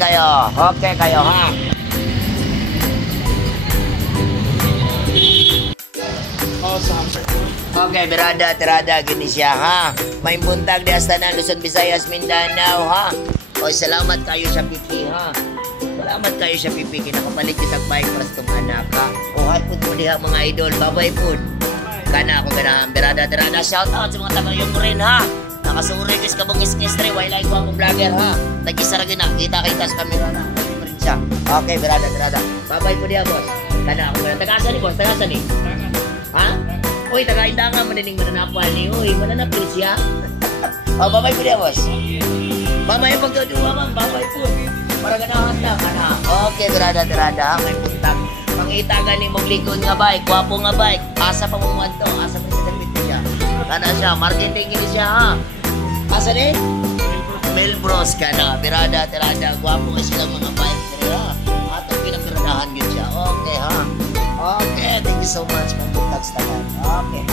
kayo. Okay kayo, ha? Okay, berada, terada, gini siya, ha? May buntag di Astana, Luzon, Visayas, Mindanao, ha? O, salamat kayo sa pipi, ha? Salamat kayo sa pipi, kinakapalit yung tagbayad para sa itong anak, ha? O, hapon mo diha, mga idol, babay po. Kana ako ganahan, berada, terada, shout out sa mga taga yung rin, ha? Nakasuri guys kabang is-istre, wala ko akong vlogger, ha? Nag-isara gina, kita-kita sa camera na. Siya. Okay, berada, terada. Babay po diha, boss. Kana ako ganahan. Tagasa ni, boss, tagasa ni. Ha? Uy, taga-indangan mo nining mananapal ni. Uy, mananapil siya. O, babay po diya, boss. Babay pag tuduwa, ma'am. Babay po. Para ganahan lang. Okay, terada. May puntang. Pangitagan ni mong likod nga bike. Gwapo nga bike. Asa pa mong to. Asa pa sa dapit niya. Kana siya. Marketing ini siya, ha? Asa ni? Melbros ka na. Berada, terada. Gwapo nga silang mga bike. Atong pinagberadahan yun siya. Okay, ha? Okay, thank you so much. Pang-buntag sa tagal. Okay.